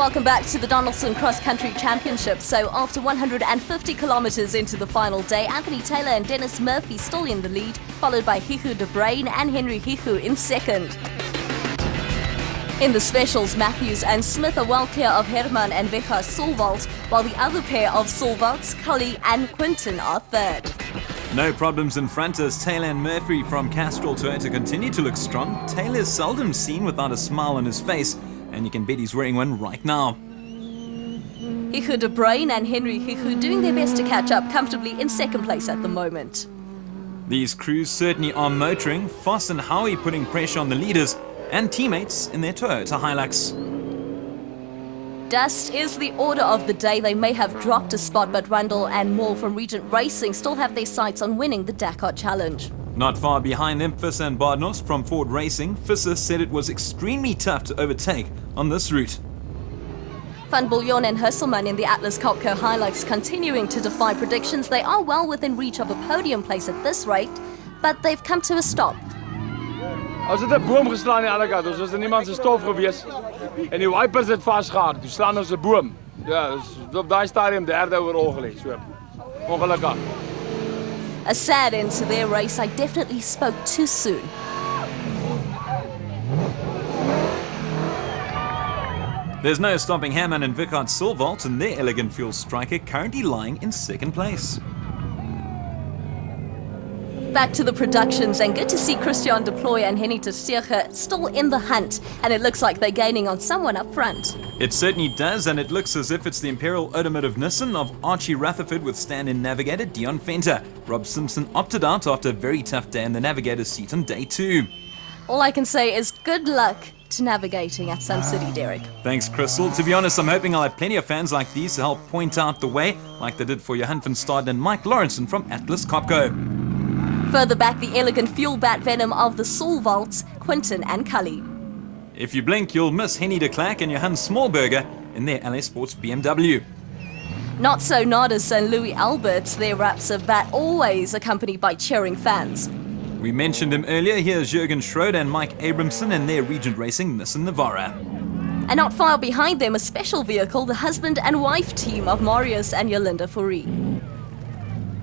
Welcome back to the Donaldson Cross Country Championship. So after 150 kilometers into the final day, Anthony Taylor and Dennis Murphy still in the lead, followed by Hugo de Bruyn and Henry Hugo in second. In the specials, Matthews and Smith are well clear of Herman and Wegard Solwald, while the other pair of Solwalds, Cully and Quinton are third. No problems in front as Taylor and Murphy from Castrol Toyota continue to look strong. Taylor is seldom seen without a smile on his face, and you can bet he's wearing one right now. Hugo de Bruyn and Henry Hugo doing their best to catch up comfortably in second place at the moment. These crews certainly are motoring. Foss and Howie putting pressure on the leaders and teammates in their Toyota Hilux. Dust is the order of the day. They may have dropped a spot, but Rundle and Moore from Regent Racing still have their sights on winning the Dakar Challenge. Not far behind them, Visser and Bardnos from Ford Racing. Visser said it was extremely tough to overtake on this route. Van Bouillon and Husselman in the Atlas Copco Hilux continuing to defy predictions. They are well within reach of a podium place at this rate, but they've come to a stop. Ons het 'n boom geslaan aan die ander kant. Ons was in niemand se stof gewees. En die wipers het vasgehard. Toe slaan ons 'n boom. Ja, dis op daai stadium derde oorol gelê. So. Ongelukkig. A sad end to their race. I definitely spoke too soon. There's no stopping Herman and Wegard Solwald and their Elegant Fuel Striker currently lying in second place. Back to the productions, and good to see Christian de Plooy and Henny Tersteger still in the hunt, and it looks like they're gaining on someone up front. It certainly does, and it looks as if it's the Imperial Automotive Nissan of Archie Rutherford with stand-in navigator Dion Fenter. Rob Simpson opted out after a very tough day in the navigator's seat on day 2. All I can say is good luck to navigating at Sun City, Derek. Thanks, Crystal. To be honest, I'm hoping I'll have plenty of fans like these to help point out the way, like they did for Johan van Staden and Mike Lawrenson from Atlas Copco. Further back, the Elegant Fuel Bat Venom of the Solwalds, Quinton and Cully. If you blink, you'll miss Henny de Klerk and Johan Smallberger in their LA Sports BMW. Not so Nardis and Louis Alberts, their Raps of Bat always accompanied by cheering fans. We mentioned him earlier. Here's Jürgen Schroeder and Mike Abramson and their Regent Racing Nissan Navara. And not far behind them, a special vehicle, the husband and wife team of Marius and Yolinda Fourie.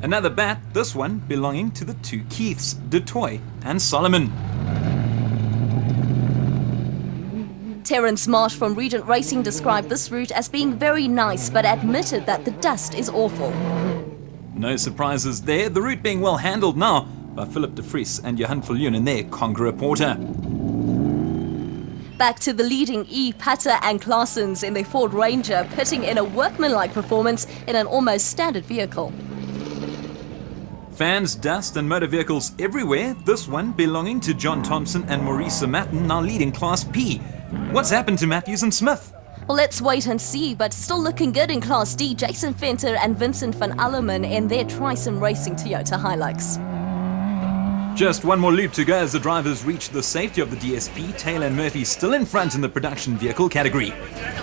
Another bat, this one belonging to the two Keiths, De Toy and Solomon. Terence Marsh from Regent Racing described this route as being very nice, but admitted that the dust is awful. No surprises there, the route being well handled now by Philip de Vries and Johan Viljoen in their Conqueror Porter. Back to the leading E, Patter and Claessens in their Ford Ranger, putting in a workmanlike performance in an almost standard vehicle. Fans, dust and motor vehicles everywhere, this one belonging to John Thompson and Maurice Matten, now leading Class P. What's happened to Matthews and Smith? Well, let's wait and see, but still looking good in Class D, Jason Venter and Vincent van Alleman in their Trison Racing Toyota Hilux. Just one more loop to go as the drivers reach the safety of the DSP. Taylor and Murphy still in front in the production vehicle category.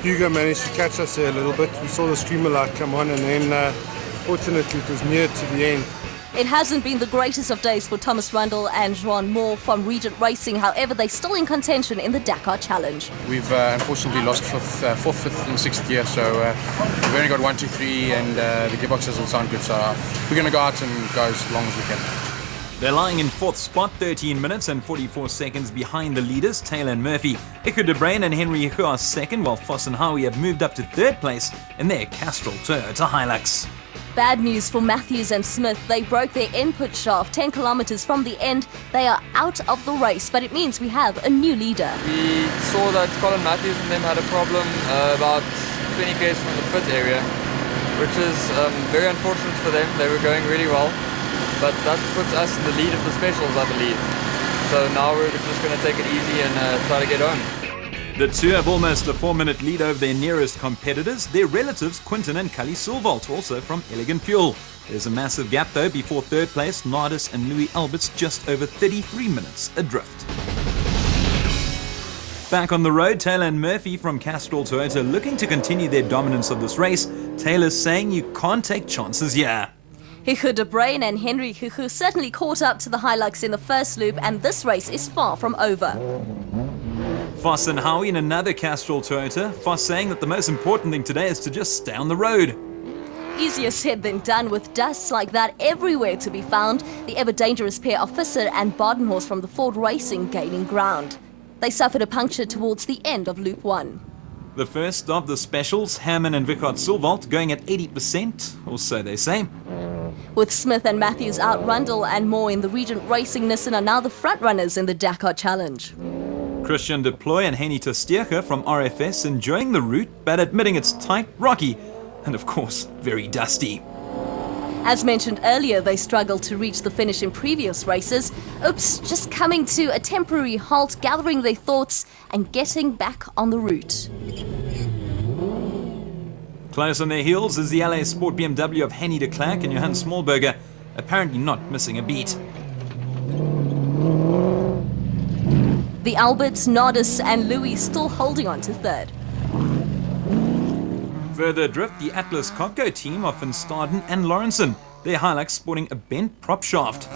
Hugo managed to catch us there a little bit. We saw the streamer light come on, and then fortunately it was near to the end. It hasn't been the greatest of days for Thomas Rundle and Joan Moore from Regent Racing. However, they're still in contention in the Dakar Challenge. We've unfortunately lost fourth, fifth and sixth gear, so we've only got 1, 2, 3, and the gearbox doesn't sound good, so we're going to go out and go as long as we can. They're lying in fourth spot, 13 minutes and 44 seconds behind the leaders, Taylor and Murphy. Hugo de Bruyn and Henry Hugo are second, while Foss and Howie have moved up to third place in their Castrol Toyota Hilux. Bad news for Matthews and Smith. They broke their input shaft 10 kilometers from the end. They are out of the race, but it means we have a new leader. We saw that Colin Matthews and them had a problem about 20 k's from the pit area, which is very unfortunate for them. They were going really well, but that puts us in the lead of the specials, I believe. So now we're just going to take it easy and try to get home. The two have almost a 4-minute lead over their nearest competitors, their relatives Quinton and Cully Solwald, also from Elegant Fuel. There's a massive gap though before third place, Nardis and Louis Alberts just over 33 minutes adrift. Back on the road, Taylor and Murphy from Castrol Toyota looking to continue their dominance of this race. Taylor's saying you can't take chances here. Hugo de Bruyn and Henry Hugo certainly caught up to the Hilux in the first loop, and this race is far from over. Foss and Howie in another Castrol Toyota. Foss saying that the most important thing today is to just stay on the road. Easier said than done, with dust like that everywhere to be found. The ever-dangerous pair of Visser and Badenhorst from the Ford Racing gaining ground. They suffered a puncture towards the end of Loop 1. The first of the specials, Hammond and Vickard Silvalt, going at 80%, or so they say. With Smith and Matthews out, Rundle and Moore in the Regent Racing Nissan are now the front-runners in the Dakar Challenge. Christian Deploy and Henny Testierke from RFS enjoying the route, but admitting it's tight, rocky, and of course, very dusty. As mentioned earlier, they struggled to reach the finish in previous races. Oops, just coming to a temporary halt, gathering their thoughts and getting back on the route. Close on their heels is the LA Sport BMW of Henny de Klerk and Johan Smallberger, apparently not missing a beat. The Alberts, Nardis and Louis still holding on to third. Further drift, the Atlas Copco team of Van Staden and Lawrenson, their Hilux sporting a bent prop shaft.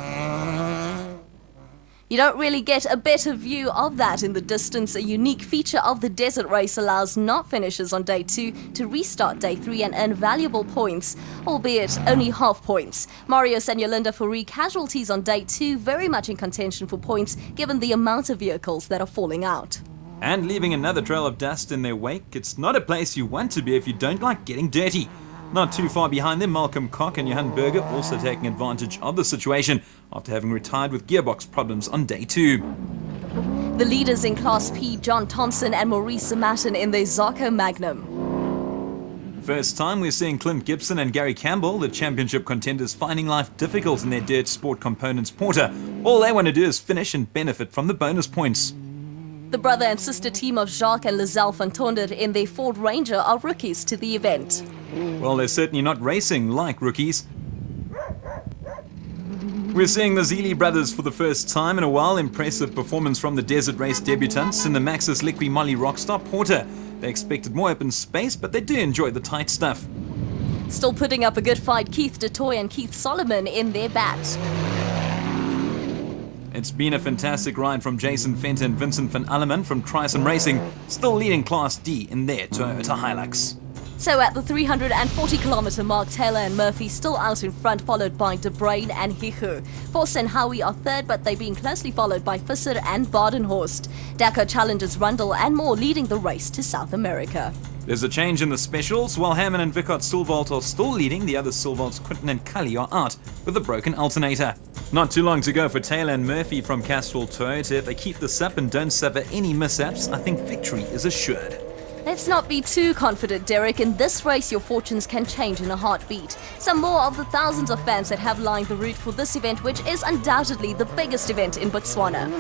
You don't really get a better view of that in the distance. A unique feature of the desert race allows not finishers on day 2 to restart day 3 and earn valuable points, albeit only half points. Marius and Yolinda Fourie casualties on day 2, very much in contention for points given the amount of vehicles that are falling out. And leaving another trail of dust in their wake, it's not a place you want to be if you don't like getting dirty. Not too far behind them, Malcolm Koch and Johan Berger also taking advantage of the situation after having retired with gearbox problems on day 2. The leaders in Class P, John Thompson and Maurice Matten in their Zarco Magnum. First time we're seeing Clint Gibson and Gary Campbell, the championship contenders, finding life difficult in their Dirt Sport Components Porter. All they want to do is finish and benefit from the bonus points. The brother and sister team of Jacques and Lizelle van Tonder in their Ford Ranger are rookies to the event. Well, they're certainly not racing like rookies. We're seeing the Zeely brothers for the first time in a while. Impressive performance from the Desert Race debutants in the Maxus Liqui Moly Rockstar Porter. They expected more open space, but they do enjoy the tight stuff. Still putting up a good fight, Keith DeToy and Keith Solomon in their bat. It's been a fantastic ride from Jason Fenton and Vincent van Alleman from Trison Racing, still leading Class D in their Toyota Hilux. So at the 340-kilometre mark, Taylor and Murphy still out in front, followed by De Bruyn and Hichu. Foss and Howie are third, but they're being closely followed by Visser and Badenhorst. Dakar challengers Rundle and Moore leading the race to South America. There's a change in the specials. While Hammond and Vickard Silvalt are still leading, the other Silvalts, Quinton and Cully, are out with a broken alternator. Not too long to go for Taylor and Murphy from Castrol Toyota. If they keep this up and don't suffer any mishaps, I think victory is assured. Let's not be too confident, Derek. In this race, your fortunes can change in a heartbeat. Some more of the thousands of fans that have lined the route for this event, which is undoubtedly the biggest event in Botswana.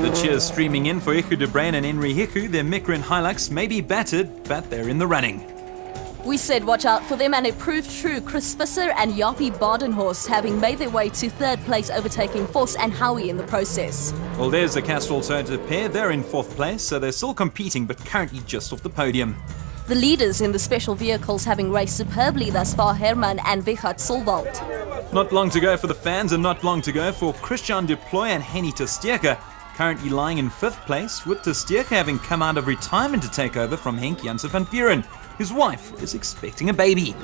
The cheers streaming in for Hichu de Bruyn and Henry Hichu. Their Micrin Hilux may be battered, but they're in the running. We said watch out for them, and it proved true. Chris Visser and Jaapie Badenhorst having made their way to third place, overtaking Foss and Howie in the process. Well, there's the Castrol Toyota pair. They're in fourth place, so they're still competing, but currently just off the podium. The leaders in the special vehicles having raced superbly thus far, Herman and Vickard Silvalt. Not long to go for the fans, and not long to go for Christian Deploy and Henny Testierke, currently lying in fifth place, with Testierke having come out of retirement to take over from Henk Janssen van Vuren. His wife is expecting a baby.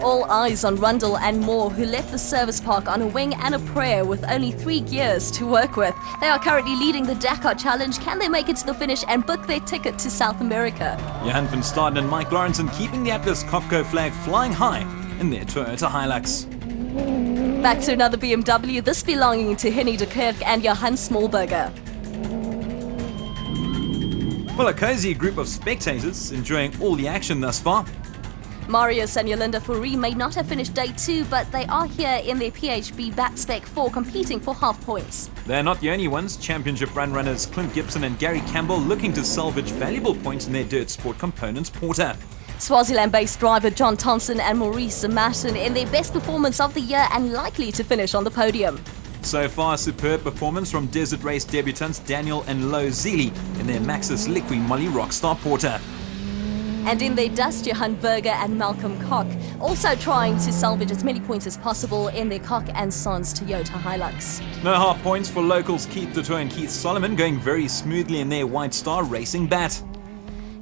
All eyes on Rundle and Moore, who left the service park on a wing and a prayer with only 3 gears to work with. They are currently leading the Dakar Challenge. Can they make it to the finish and book their ticket to South America? Johan van Staden and Mike Lawrenson keeping the Atlas Copco flag flying high in their Toyota Hilux. Back to another BMW, this belonging to Henny de Klerk and Johan Smallberger. Well, a cozy group of spectators enjoying all the action thus far. Marius and Yolinda Fourie may not have finished day 2, but they are here in their PHB Batspec 4 competing for half points. They're not the only ones. Championship run runners Clint Gibson and Gary Campbell looking to salvage valuable points in their Dirt Sport Components Porter. Swaziland-based driver John Thompson and Maurice Matten in their best performance of the year and likely to finish on the podium. So far, superb performance from Desert Race debutants Daniel and Lo Zeely in their Maxus Liqui Moly Rockstar Porter. And in their dust, Johan Berger and Malcolm Koch, also trying to salvage as many points as possible in their Koch and Sons Toyota Hilux. No half points for locals Keith Du Toit and Keith Solomon, going very smoothly in their White Star Racing bat.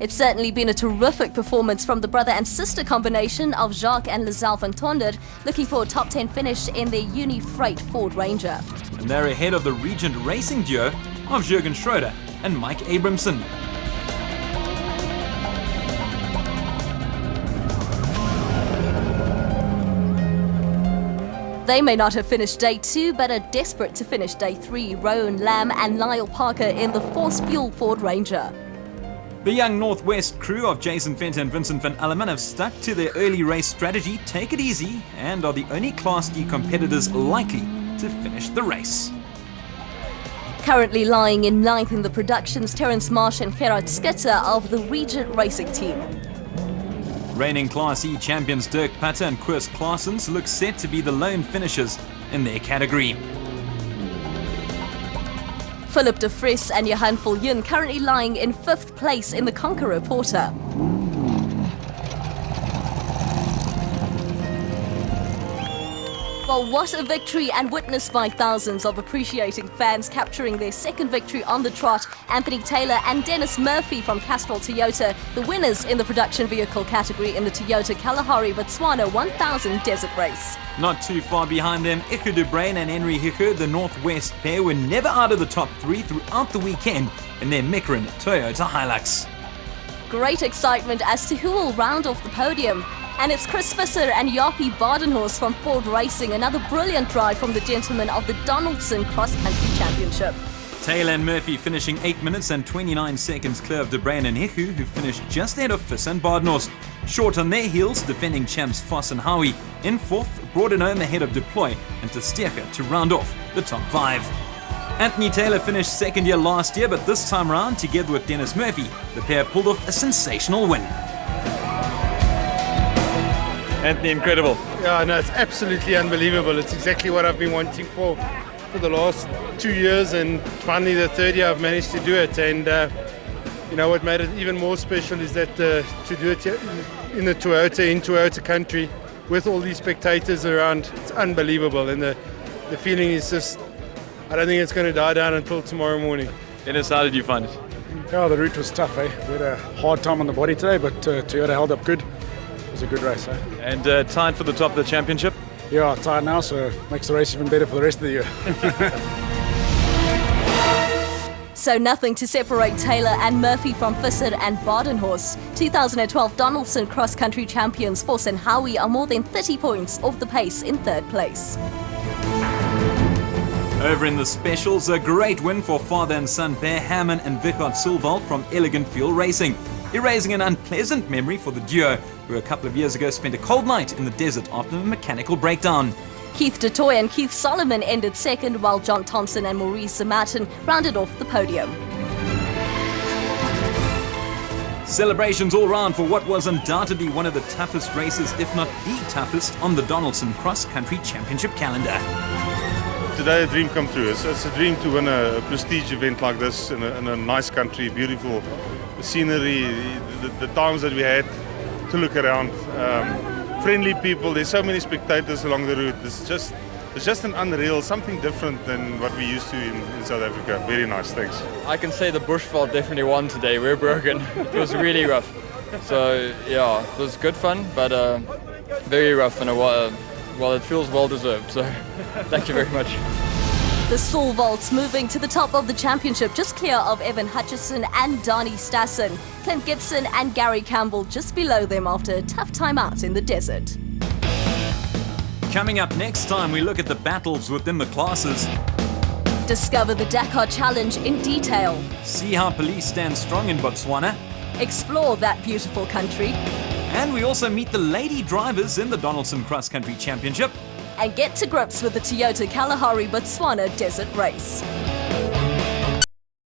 It's certainly been a terrific performance from the brother and sister combination of Jacques and Lizelle van Tonder, looking for a top 10 finish in their Uni Freight Ford Ranger. And they're ahead of the Regent Racing duo of Jürgen Schroeder and Mike Abramson. They may not have finished day 2, but are desperate to finish day 3. Rowan Lamb and Lyle Parker in the Force Fuel Ford Ranger. The young Northwest crew of Jason Fenter and Vincent van Alleman have stuck to their early race strategy, take it easy, and are the only Class D competitors likely to finish the race. Currently lying in 9th in the productions, Terence Marsh and Gerard Skitter of the Regent Racing Team. Reigning Class E champions Dirk Putter and Koos Claessens look set to be the lone finishers in their category. Philip de Vries and Johan Viljoen currently lying in 5th place in the Conqueror Porter. Well, what a victory, and witnessed by thousands of appreciating fans capturing their second victory on the trot. Anthony Taylor and Dennis Murphy from Castrol Toyota, the winners in the production vehicle category in the Toyota Kalahari Botswana 1000 Desert Race. Not too far behind them, Iku de Bruin and Henry Hiku, the Northwest pair, were never out of the top 3 throughout the weekend in their Micron Toyota Hilux. Great excitement as to who will round off the podium. And it's Chris Visser and Jaapie Badenhorst from Ford Racing, another brilliant drive from the gentlemen of the Donaldson Cross Country Championship. Taylor and Murphy finishing 8 minutes and 29 seconds clear of de Bruin and Hiku, who finished just ahead of Visser and Badenhorst. Short on their heels, defending champs Foss and Howie. In 4th, brought it home ahead of Deploy and Testeca to round off the top 5. Anthony Taylor finished 2nd year last year, but this time round, together with Dennis Murphy, the pair pulled off a sensational win. Anthony, incredible. Yeah, no, it's absolutely unbelievable. It's exactly what I've been wanting for the last 2 years, and finally the 3rd year I've managed to do it. And you know what made it even more special is that to do it in the Toyota, in Toyota country, with all these spectators around, it's unbelievable. And the feeling is just, I don't think it's going to die down until tomorrow morning. Dennis, how did you find it? Yeah, the route was tough, eh? We had a hard time on the body today, but Toyota held up good. It was a good race, eh? And tied for the top of the championship? Yeah, tired now, so makes the race even better for the rest of the year. So nothing to separate Taylor and Murphy from Visser and Badenhorst. 2012 Donaldson Cross Country champions Foss and Howie are more than 30 points off the pace in 3rd place. Over in the specials, a great win for father and son pair Hammond and Vichard Silvald from Elegant Fuel Racing, erasing an unpleasant memory for the duo, who a couple of years ago spent a cold night in the desert after a mechanical breakdown. Keith Du Toit and Keith Solomon ended 2nd, while John Thompson and Maurice Martin rounded off the podium. Celebrations all round for what was undoubtedly one of the toughest races, if not the toughest, on the Donaldson Cross Country Championship calendar. Today a dream come true. It's a dream to win a prestige event like this in a nice country, beautiful scenery, the times that we had to look around, friendly people. There's so many spectators along the route. It's just an unreal, something different than what we used to in South Africa. Very nice, thanks. I can say the Bushveld definitely won today. We're broken. It was really rough. So yeah, it was good fun, but very rough, and well, it feels well deserved. So thank you very much. The Silvalds moving to the top of the championship, just clear of Evan Hutchison and Donnie Stassen. Clint Gibson and Gary Campbell just below them after a tough time out in the desert. Coming up next time, we look at the battles within the classes. Discover the Dakar Challenge in detail. See how police stand strong in Botswana. Explore that beautiful country. And we also meet the lady drivers in the Donaldson Cross Country Championship. And get to grips with the Toyota Kalahari Botswana Desert Race.